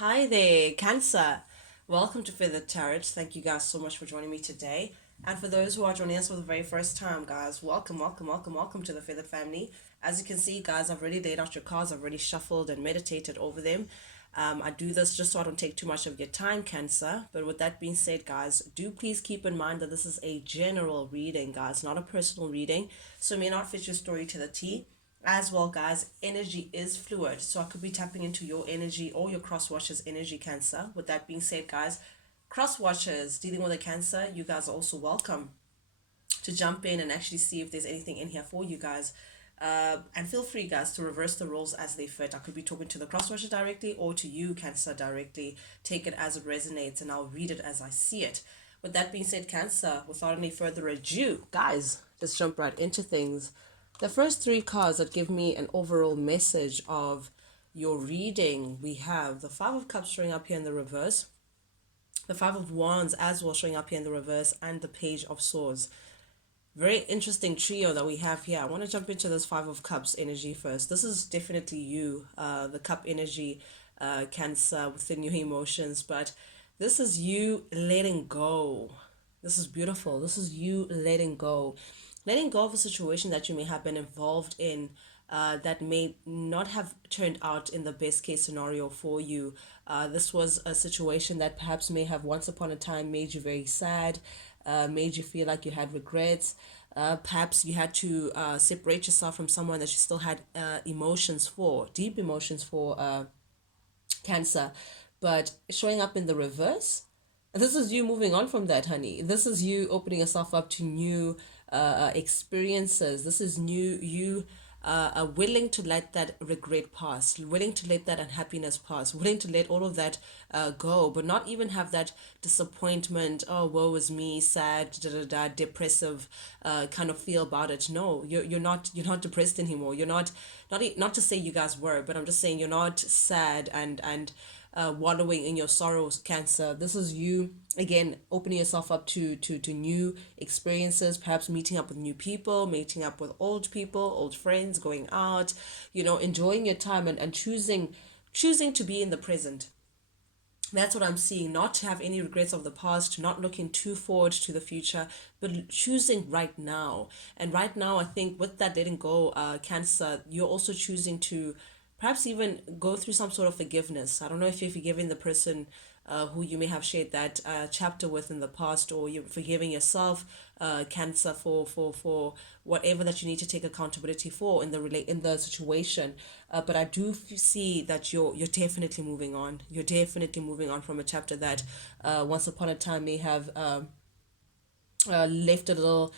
Hi there, Cancer. Welcome to Feather Tarot. Thank you guys so much for joining me today. And for those who are joining us for the very first time, guys, welcome, welcome, welcome, welcome to the Feathered family. As you can see, guys, I've already laid out your cards, I've already shuffled and meditated over them. I do this just so I don't take too much of your time, Cancer. But with that being said, guys, do please keep in mind that this is a general reading, guys, not a personal reading. So it may not fit your story to the T. As well, guys, energy is fluid, so I could be tapping into your energy or your cross watchers energy, Cancer. With that being said, guys, cross watchers dealing with a Cancer, you guys are also welcome to jump in and actually see if there's anything in here for you guys. And feel free, guys, to reverse the roles as they fit. I could be talking to the cross watcher directly or to you, Cancer, directly. Take it as it resonates, and I'll read it as I see it. With that being said, Cancer, without any further ado, guys, let's jump right into things. The first three cards that give me an overall message of your reading, we have the Five of Cups showing up here in the reverse, the Five of Wands as well showing up here in the reverse, and the Page of Swords. Very interesting trio that we have here. I want to jump into this Five of Cups energy first. This is definitely you, the cup energy, Cancer, within your emotions, but this is you letting go. This is beautiful. This is you letting go of a situation that you may have been involved in, that may not have turned out in the best case scenario for you. This was a situation that perhaps may have once upon a time made you very sad, made you feel like you had regrets. Perhaps you had to separate yourself from someone that you still had emotions for, deep emotions for, Cancer. But showing up in the reverse, this is you moving on from that, honey. This is you opening yourself up to new experiences. This is new you, are willing to let that regret pass, willing to let that unhappiness pass, willing to let all of that go, but not even have that disappointment, oh, woe is me, sad, da da da, depressive kind of feel about it. No, you're not depressed anymore. You're not to say you guys were, but I'm just saying you're not sad and wallowing in your sorrows, Cancer. This is you again opening yourself up to new experiences, perhaps meeting up with new people, meeting up with old people, old friends, going out, enjoying your time and choosing to be in the present. That's what I'm seeing. Not to have any regrets of the past, not looking too forward to the future, but choosing right now. And right now, I think with that letting go, Cancer, you're also choosing to perhaps even go through some sort of forgiveness. I don't know if you're forgiving the person who you may have shared that chapter with in the past, or you're forgiving yourself, Cancer, for whatever that you need to take accountability for in the situation. But I do see that you're definitely moving on. You're definitely moving on from a chapter that once upon a time may have left a little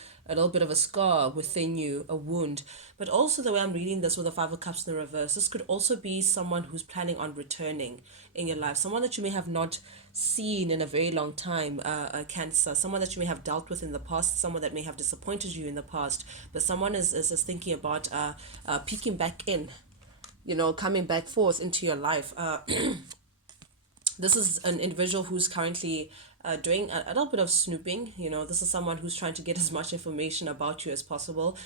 bit of a scar within you, a wound. But also the way I'm reading this with the Five of Cups in the reverse, this could also be someone who's planning on returning in your life, someone that you may have not seen in a very long time, Cancer, someone that you may have dealt with in the past, someone that may have disappointed you in the past, but someone is thinking about peeking back in, coming back forth into your life. This is an individual who's currently doing a little bit of snooping. This is someone who's trying to get as much information about you as possible.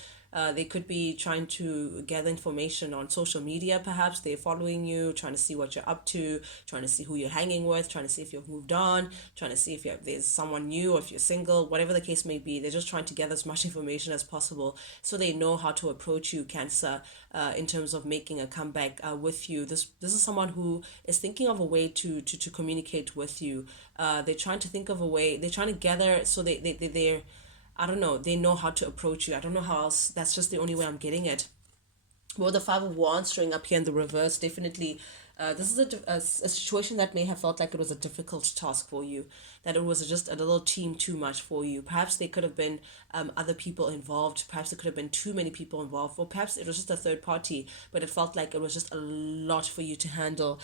They could be trying to gather information on social media, perhaps. They're following you, trying to see what you're up to, trying to see who you're hanging with, trying to see if you've moved on, trying to see if there's someone new or if you're single, whatever the case may be. They're just trying to gather as much information as possible so they know how to approach you, Cancer, in terms of making a comeback with you. This is someone who is thinking of a way to communicate with you. They're trying to think of a way, they're trying to gather, so they're, I don't know, they know how to approach you. I don't know how else, that's just the only way I'm getting it. Well, the Five of Wands showing up here in the reverse, definitely. This is a situation that may have felt like it was a difficult task for you, that it was just a little team too much for you. Perhaps there could have been other people involved, perhaps there could have been too many people involved, or perhaps it was just a third party, but it felt like it was just a lot for you to handle,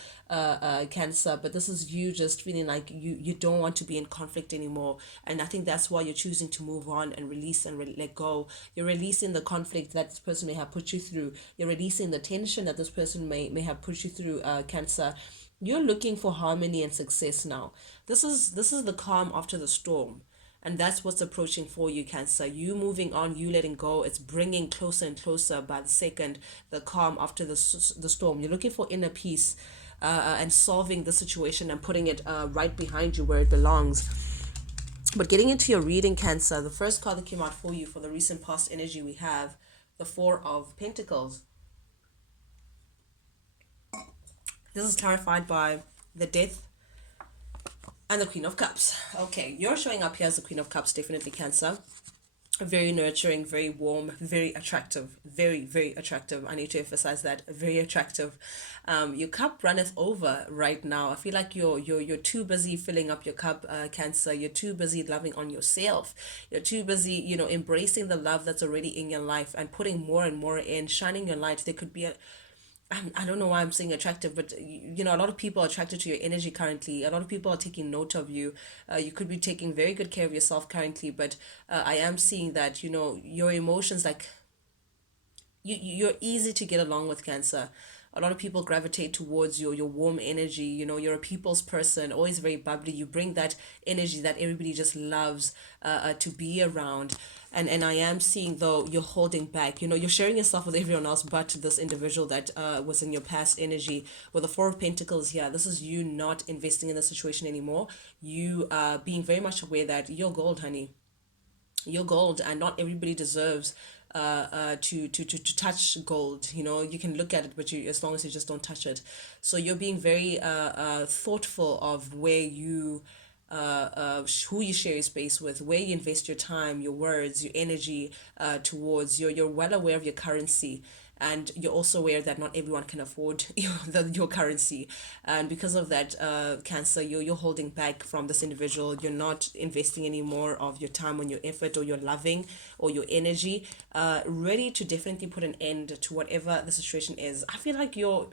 Cancer. But this is you just feeling like you don't want to be in conflict anymore. And I think that's why you're choosing to move on and release and let go. You're releasing the conflict that this person may have put you through. You're releasing the tension that this person may have put you through, Cancer. You're looking for harmony and success now. This is the calm after the storm. And that's what's approaching for you, Cancer. You moving on, you letting go. It's bringing closer and closer by the second, the calm after the storm. You're looking for inner peace. and solving the situation and putting it right behind you where it belongs. But getting into your reading, Cancer, the first card that came out for you for the recent past energy, we have the Four of Pentacles. This is clarified by the Death and the Queen of Cups. Okay, you're showing up here as the Queen of Cups, definitely, Cancer. Very nurturing, very warm, very attractive, very, very attractive. I need to emphasize that, very attractive. Your cup runneth over right now. I feel like you're too busy filling up your cup, Cancer. You're too busy loving on yourself. You're too busy, embracing the love that's already in your life and putting more and more in, shining your light. There could be I don't know why I'm saying attractive, but a lot of people are attracted to your energy currently. A lot of people are taking note of you. You could be taking very good care of yourself currently, but I am seeing that, your emotions, like, you're easy to get along with, Cancer. A lot of people gravitate towards your warm energy. You're a people's person, always very bubbly. You bring that energy that everybody just loves to be around. And I am seeing, though, you're holding back. You're sharing yourself with everyone else but this individual that was in your past energy. With the Four of Pentacles here, this is you not investing in the situation anymore. You being very much aware that you're gold, honey. You're gold, and not everybody deserves to touch gold. You can look at it, but as long as you just don't touch it. So you're being very thoughtful of where you who you share your space with, where you invest your time, your words, your energy towards. You're well aware of your currency, and you're also aware that not everyone can afford your currency, and because of that, Cancer, you're holding back from this individual. You're not investing any more of your time on your effort or your loving or your energy, ready to definitely put an end to whatever the situation is. I feel like you're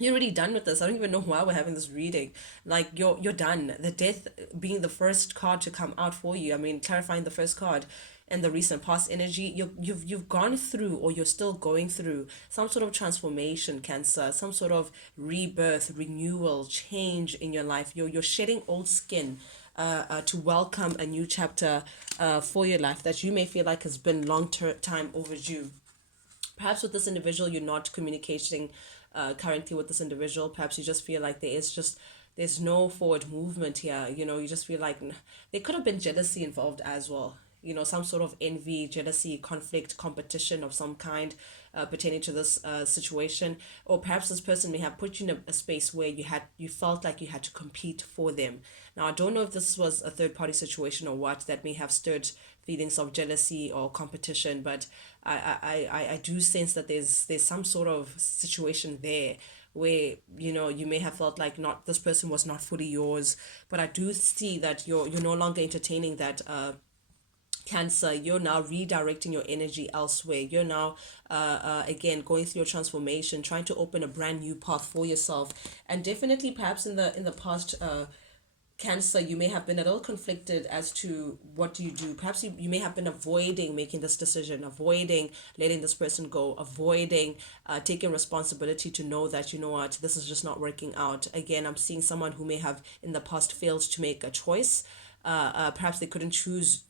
already done with this. I don't even know why we're having this reading. Like, you're done. The Death being the first card to come out for you. I mean, clarifying the first card and the recent past energy. You've gone through, or you're still going through, some sort of transformation, Cancer, some sort of rebirth, renewal, change in your life. You're shedding old skin to welcome a new chapter for your life that you may feel like has been time overdue. Perhaps with this individual, you're not communicating currently with this individual. Perhaps you just feel like there's no forward movement here. You just feel like there could have been jealousy involved as well. Some sort of envy, jealousy, conflict, competition of some kind pertaining to this situation. Or perhaps this person may have put you in a space where you felt like you had to compete for them. Now, I don't know if this was a third party situation or what that may have stirred feelings of jealousy or competition, but I do sense that there's some sort of situation there where you may have felt like not this person was not fully yours. But I do see that you're no longer entertaining that Cancer. You're now redirecting your energy elsewhere. You're now again going through your transformation, trying to open a brand new path for yourself. And definitely, perhaps in the past, Cancer, you may have been a little conflicted as to what do you do. Perhaps you may have been avoiding making this decision, avoiding letting this person go, avoiding taking responsibility to know that, what, this is just not working out. Again, I'm seeing someone who may have in the past failed to make a choice. Perhaps they couldn't choose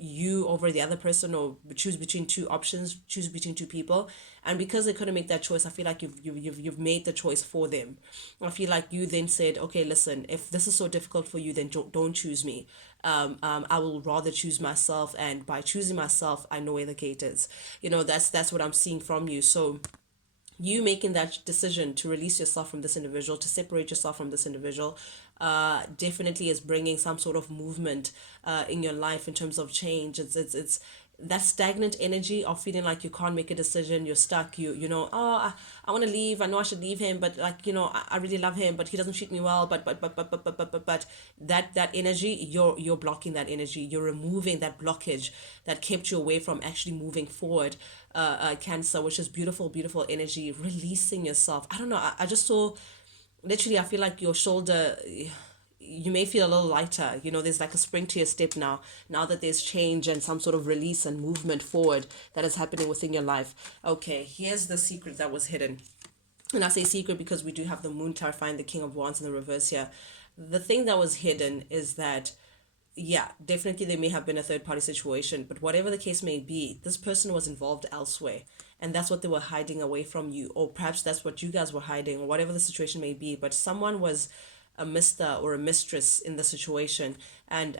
you over the other person, or choose between two options, choose between two people, and because they couldn't make that choice, I feel like you've made the choice for them. I feel like you then said, okay, listen, if this is so difficult for you, then don't choose me. I will rather choose myself, and by choosing myself, I know where the gate is. That's what I'm seeing from you. So you making that decision to release yourself from this individual, to separate yourself from this individual, definitely is bringing some sort of movement in your life in terms of change. It's that stagnant energy of feeling like you can't make a decision, you're stuck, I want to leave, I know I should leave him, but like, I really love him, but he doesn't treat me well, but that energy, you're blocking that energy, you're removing that blockage that kept you away from actually moving forward. Cancer, which is beautiful, beautiful energy, releasing yourself. I don't know, I just saw, literally, I feel like your shoulder, you may feel a little lighter. There's like a spring to your step now that there's change and some sort of release and movement forward that is happening within your life. Okay, here's the secret that was hidden. And I say secret because we do have the moon clarifying the King of Wands in the reverse here. The thing that was hidden is that, yeah, definitely there may have been a third party situation, but whatever the case may be, this person was involved elsewhere. and that's what they were hiding away from you, or perhaps that's what you guys were hiding, or whatever the situation may be. But someone was a mister or a mistress in the situation, and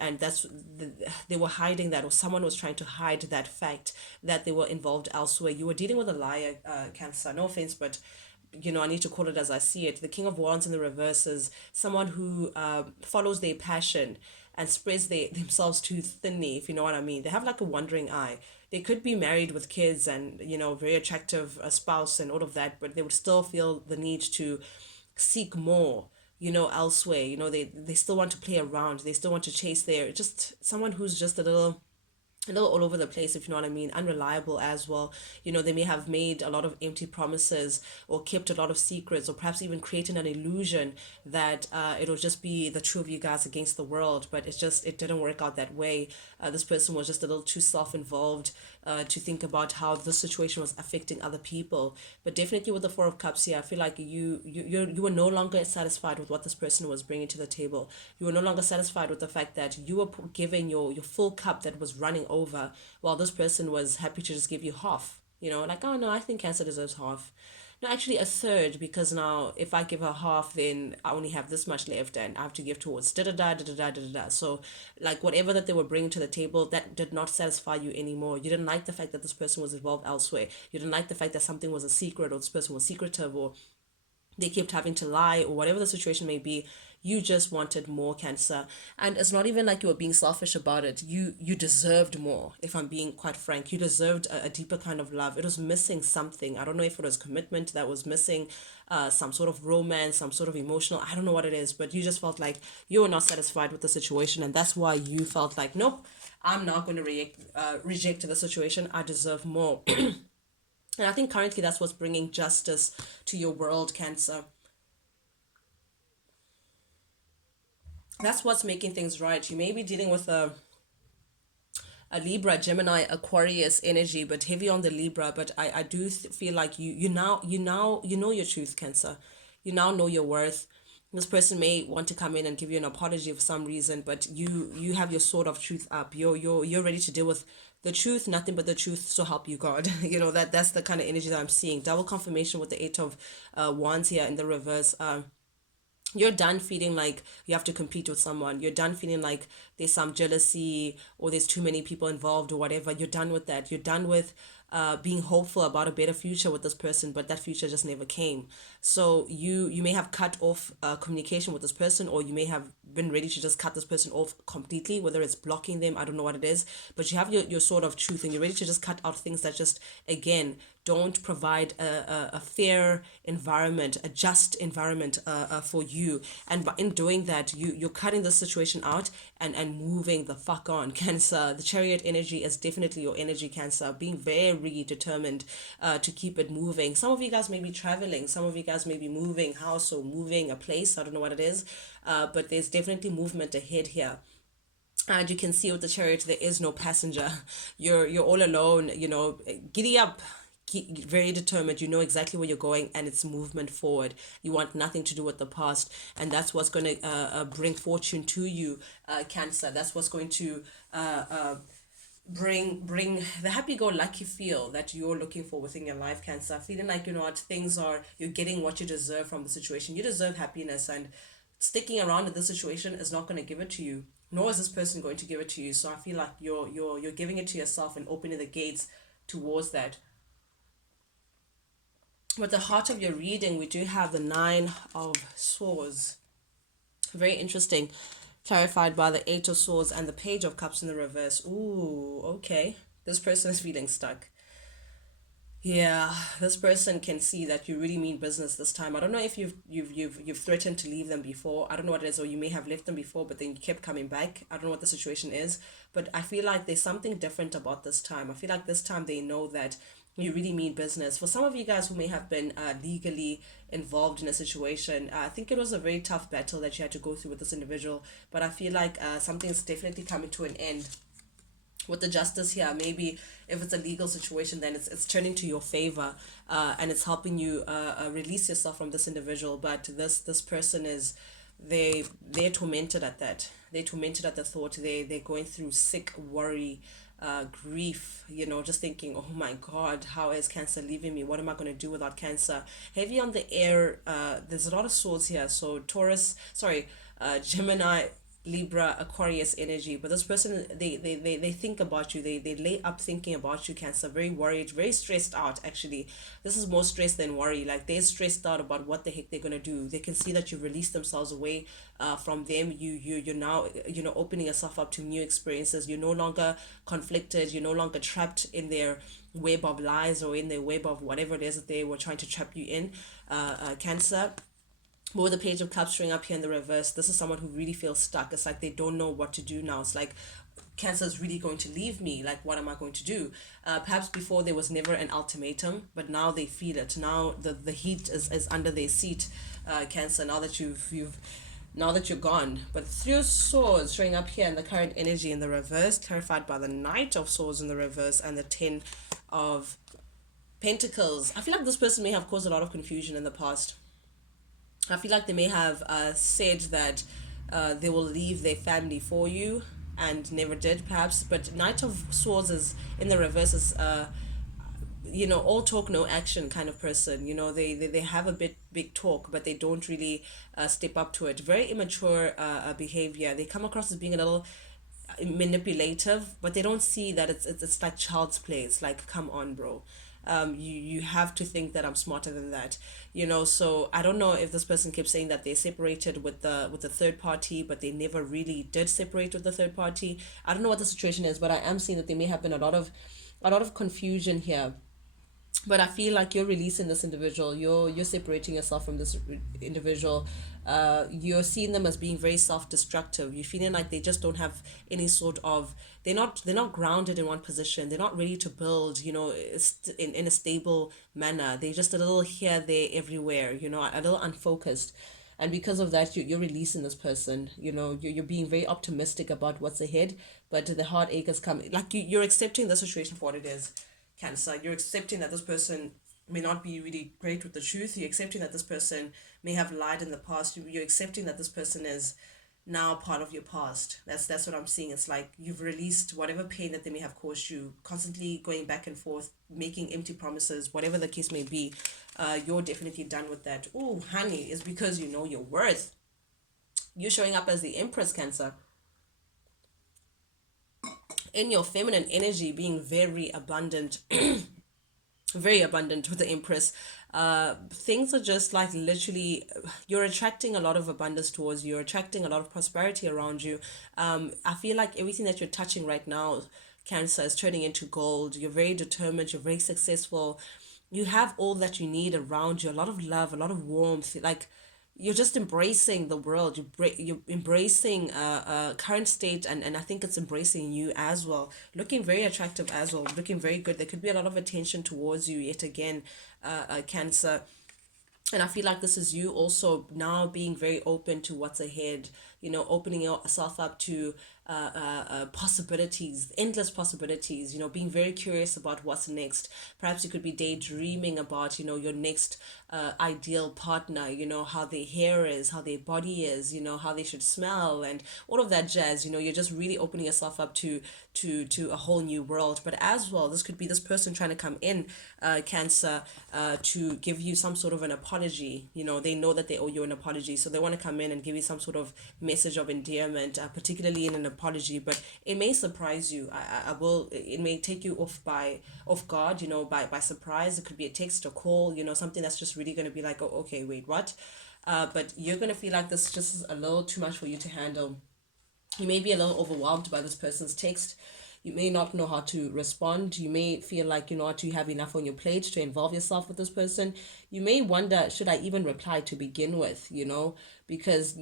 they were hiding that, or someone was trying to hide that fact that they were involved elsewhere. You were dealing with a liar, Cancer. No offense, but I need to call it as I see it. The King of Wands in the reverse is someone who follows their passion and spreads themselves too thinly, if you know what I mean. They have like a wandering eye. They could be married with kids and, very attractive spouse and all of that, but they would still feel the need to seek more, elsewhere. They still want to play around. They still want to chase their, just someone who's just a little all over the place, if you know what I mean, unreliable as well. They may have made a lot of empty promises or kept a lot of secrets, or perhaps even created an illusion that it'll just be the two of you guys against the world, but it didn't work out that way. This person was just a little too self-involved to think about how the situation was affecting other people. But definitely with the Four of Cups here, I feel like you were no longer satisfied with what this person was bringing to the table. You were no longer satisfied with the fact that you were giving your full cup that was running over, while this person was happy to just give you half. Like, oh no, I think Cancer deserves half. No, actually a third, because now if I give her half, then I only have this much left and I have to give towards da da da da da da da da. So, like, whatever that they were bringing to the table, that did not satisfy you anymore. You didn't like the fact that this person was involved elsewhere. You didn't like the fact that something was a secret, or this person was secretive, or they kept having to lie, or whatever the situation may be. You just wanted more, Cancer. And it's not even like you were being selfish about it. You deserved more, if I'm being quite frank. You deserved a deeper kind of love. It was missing something. I don't know if it was commitment that was missing, some sort of romance, some sort of emotional, I don't know what it is, but you just felt like you were not satisfied with the situation, and that's why you felt like, nope, I'm not going to reject the situation. I deserve more. And I think currently that's what's bringing justice to your world, Cancer. That's what's making things right. You may be dealing with a Libra, Gemini, Aquarius energy, but heavy on the Libra. But I do feel like you know your truth, Cancer. You now know your worth. This person may want to come in and give you an apology for some reason, but you have your sword of truth up. You're ready to deal with the truth, nothing but the truth, so help you God. That's the kind of energy that I'm seeing. Double confirmation with the Eight of Wands here in the reverse. You're done feeling like you have to compete with someone. You're done feeling like there's some jealousy, or there's too many people involved, or whatever. You're done with that. You're done with being hopeful about a better future with this person, but that future just never came. So you may have cut off communication with this person, or you may have been ready to just cut this person off completely, whether it's blocking them, I don't know what it is, but you have your sort of truth, and you're ready to just cut out things that just, again, don't provide a fair environment, a just environment for you. And in doing that, you're cutting the situation out and moving the fuck on. Cancer, the Chariot energy is definitely your energy, Cancer, being very determined to keep it moving. Some of you guys may be traveling, some of you guys may be moving house or moving a place, I don't know what it is, but there's definitely movement ahead here. And you can see with the Chariot, there is no passenger. You're all alone, giddy up, very determined. You know exactly where you're going, and it's movement forward. You want nothing to do with the past, and that's what's going to bring fortune to you, Cancer. That's what's going to bring the happy-go-lucky feel that you're looking for within your life, Cancer. Feeling like, what you're getting what you deserve from the situation. You deserve happiness, and sticking around in this situation is not going to give it to you, nor is this person going to give it to you. So I feel like you're giving it to yourself and opening the gates towards that. With the heart of your reading, we do have the Nine of Swords. Very interesting. Clarified by the Eight of Swords and the Page of Cups in the reverse. Ooh, okay. This person is feeling stuck. Yeah, this person can see that you really mean business this time. I don't know if you've threatened to leave them before. I don't know what it is, or you may have left them before, but then you kept coming back. I don't know what the situation is, but I feel like there's something different about this time. I feel like this time they know that you really mean business. For some of you guys who may have been legally involved in a situation, I think it was a very tough battle that you had to go through with this individual, but I feel like something's definitely coming to an end with the justice here. Maybe if it's a legal situation, then it's turning to your favor, and it's helping you release yourself from this individual. But this person is, they're tormented at that. They're tormented at the thought. They're going through sick worry, grief, just thinking, oh my God, how is Cancer leaving me? What am I going to do without Cancer? Heavy on the air, there's a lot of swords here. So Gemini, Libra, Aquarius energy. But this person, they think about you. They lay up thinking about you, Cancer. Very worried, very stressed out, actually. This is more stress than worry. Like, they're stressed out about what the heck they're going to do. They can see that you've released themselves away from them. You're now, opening yourself up to new experiences. You're no longer conflicted. You're no longer trapped in their web of lies or in their web of whatever it is that they were trying to trap you in, Cancer. But with the Page of Cups showing up here in the reverse, this is someone who really feels stuck. It's like they don't know what to do now. It's like, Cancer is really going to leave me. Like, what am I going to do? Perhaps before there was never an ultimatum, but now they feel it. Now the heat is under their seat, Cancer. Now that now that you're gone. But Three of Swords showing up here in the current energy in the reverse, clarified by the Knight of Swords in the reverse and the Ten of Pentacles. I feel like this person may have caused a lot of confusion in the past. I feel like they may have said that they will leave their family for you and never did, perhaps. But Knight of Swords is in the reverse is all talk no action kind of person. They have a big talk, but they don't really step up to it. Very immature behavior. They come across as being a little manipulative, but they don't see that it's like child's play. It's like, come on, bro. You have to think that I'm smarter than that. So I don't know if this person keeps saying that they separated with the third party, but they never really did separate with the third party. I don't know what the situation is, but I am seeing that there may have been a lot of confusion here. But I feel like you're releasing this individual. You're separating yourself from this individual. You're seeing them as being very self-destructive. You're feeling like they just don't have any sort of, they're not grounded in one position. They're not ready to build, in a stable manner. They're just a little here, there, everywhere, a little unfocused. And because of that, you're releasing this person. You're being very optimistic about what's ahead, but the heartache has come. Like, you're accepting the situation for what it is, Cancer. You're accepting that this person may not be really great with the truth. You're accepting that this person may have lied in the past. You're accepting that this person is now part of your past. That's what I'm seeing. It's like you've released whatever pain that they may have caused you, constantly going back and forth, making empty promises, whatever the case may be. You're definitely done with that. Oh, honey, it's because you know your worth. You're showing up as the Empress, Cancer. In your feminine energy, being very abundant, very abundant with the Empress. Things are just like literally, you're attracting a lot of abundance towards you. You're attracting a lot of prosperity around you. I feel like everything that you're touching right now, Cancer, is turning into gold. You're very determined. You're very successful. You have all that you need around you. A lot of love, a lot of warmth. Like, you're just embracing the world. You're embracing current state, and I think it's embracing you as well. Looking very attractive as well. Looking very good. There could be a lot of attention towards you yet again, Cancer. And I feel like this is you also now being very open to what's ahead, opening yourself up to possibilities, endless possibilities, being very curious about what's next. Perhaps you could be daydreaming about, your next ideal partner, how their hair is, how their body is, how they should smell, and all of that jazz. You're just really opening yourself up to a whole new world. But as well, this could be this person trying to come in, Cancer, to give you some sort of an apology. They know that they owe you an apology, so they want to come in and give you some sort of message of endearment, particularly in an apology. But it may surprise you. It may take you off guard, by surprise. It could be a text or call, something that's just really going to be like, oh, okay, wait, what? But you're going to feel like this just is a little too much for you to handle. You may be a little overwhelmed by this person's text. You may not know how to respond. You may feel like you have enough on your plate to involve yourself with this person. You may wonder, should I even reply to begin with? Because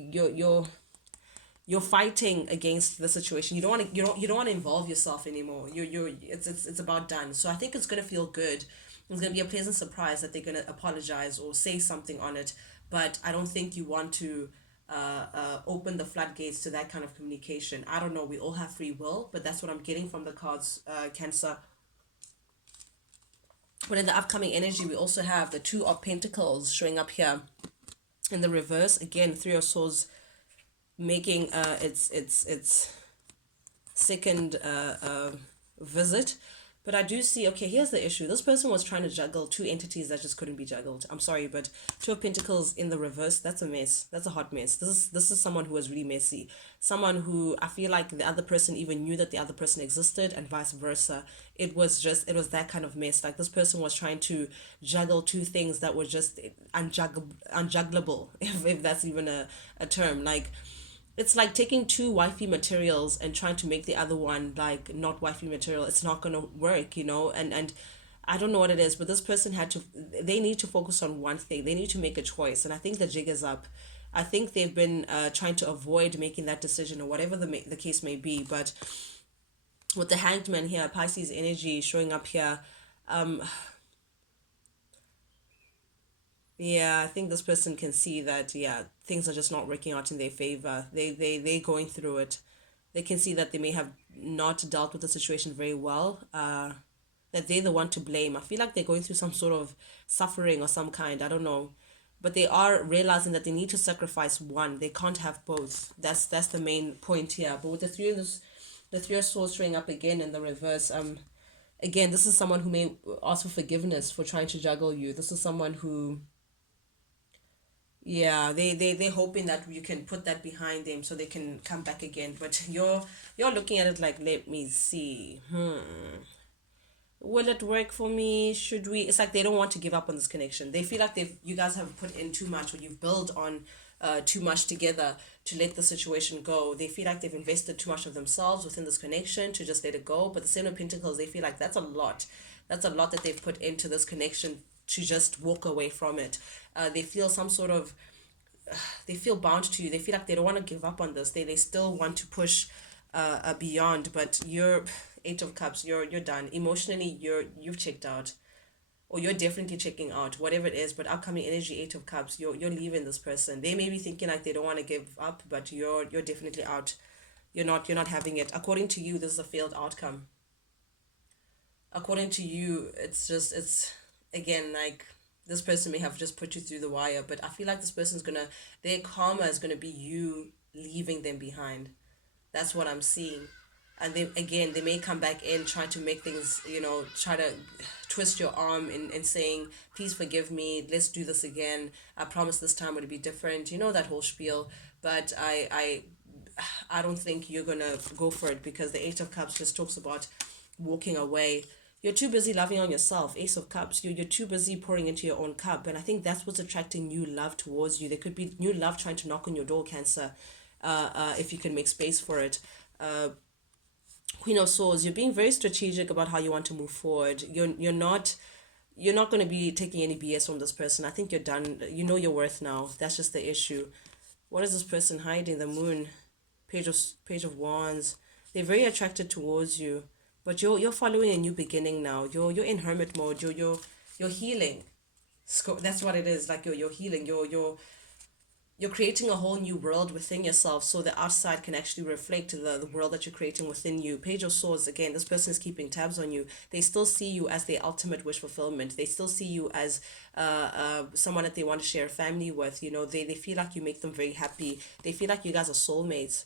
you're fighting against the situation. You don't want to involve yourself anymore. It's about done. So I think it's gonna feel good. It's gonna be a pleasant surprise that they're gonna apologize or say something on it. But I don't think you want to open the floodgates to that kind of communication. I don't know. We all have free will, but that's what I'm getting from the cards, Cancer. But in the upcoming energy, we also have the Two of Pentacles showing up here in the reverse. Again, Three of Swords making its second visit. But I do see, okay, here's the issue. This person was trying to juggle two entities that just couldn't be juggled. I'm sorry, but Two of Pentacles in the reverse, that's a mess. That's a hot mess. This is someone who was really messy. Someone who I feel like the other person even knew that the other person existed and vice versa. It was that kind of mess. Like this person was trying to juggle two things that were just unjugglable, if that's even a term. Like it's like taking two wifey materials and trying to make the other one like not wifey material. It's not gonna work, and I don't know what it is, but this person they need to focus on one thing. They need to make a choice, and I think the jig is up. I think they've been trying to avoid making that decision or whatever the case may be. But with the Hanged Man here, Pisces energy showing up here, yeah, I think this person can see that, yeah, things are just not working out in their favor. They're going through it. They can see that they may have not dealt with the situation very well, that they're the one to blame. I feel like they're going through some sort of suffering or some kind. I don't know. But they are realizing that they need to sacrifice one. They can't have both. That's the main point here. But with the three of swords showing up again in the reverse, again, this is someone who may ask for forgiveness for trying to juggle you. This is someone who, yeah, they're hoping that you can put that behind them so they can come back again. But you're looking at it like, let me see. Will it work for me? Should we? It's like they don't want to give up on this connection. They feel like you guys have put in too much, or you've built on too much together to let the situation go. They feel like they've invested too much of themselves within this connection to just let it go. But the Seven of Pentacles, they feel like that's a lot. That's a lot that they've put into this connection to just walk away from it. They feel some sort of, they feel bound to you. They feel like they don't want to give up on this. They still want to push beyond, but you're Eight of Cups. You're done emotionally. You've checked out, or you're definitely checking out, whatever it is. But upcoming energy, Eight of Cups. You're leaving this person. They may be thinking like they don't want to give up, but you're definitely out. You're not having it. According to you, this is a failed outcome. According to you, it's again like this person may have just put you through the wire, but I feel like this person's gonna, their karma is gonna be you leaving them behind. That's what I'm seeing. And they, again, they may come back in trying to make things, try to twist your arm in saying, please forgive me, let's do this again, I promise this time it'll be different, that whole spiel. But I don't think you're gonna go for it, because the Eight of Cups just talks about walking away. You're too busy loving on yourself. Ace of Cups, you're too busy pouring into your own cup. And I think that's what's attracting new love towards you. There could be new love trying to knock on your door, Cancer, if you can make space for it. Queen of Swords, you're being very strategic about how you want to move forward. You're not going to be taking any BS from this person. I think you're done. You know your worth now. That's just the issue. What is this person hiding? The Moon, Page of Wands. They're very attracted towards you, but you're following a new beginning now. You're in hermit mode. You're healing. That's what it is. Like you're healing. You're creating a whole new world within yourself, so the outside can actually reflect the world that you're creating within you. Page of Swords, again, this person is keeping tabs on you. They still see you as their ultimate wish fulfillment. They still see you as someone that they want to share a family with. They feel like you make them very happy. They feel like you guys are soulmates.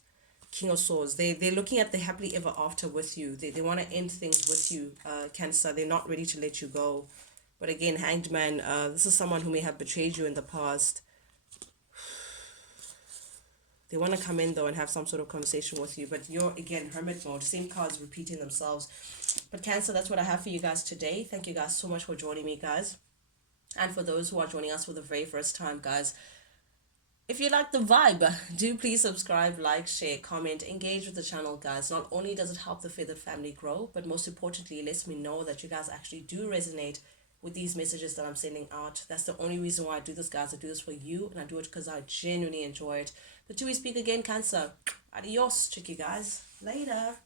King of Swords, they're looking at the happily ever after with you. They want to end things with you, Cancer. They're not ready to let you go. But again, Hanged Man, this is someone who may have betrayed you in the past. They want to come in though and have some sort of conversation with you, but you're, again, hermit mode. Same cards repeating themselves. But Cancer, that's what I have for you guys today. Thank you guys so much for joining me, guys. And for those who are joining us for the very first time, guys, if you like the vibe, do please subscribe, like, share, comment, engage with the channel, guys. Not only does it help the Feathered family grow, but most importantly, it lets me know that you guys actually do resonate with these messages that I'm sending out. That's the only reason why I do this, guys. I do this for you, and I do it because I genuinely enjoy it. But till we speak again, Cancer, adios. Check you guys later.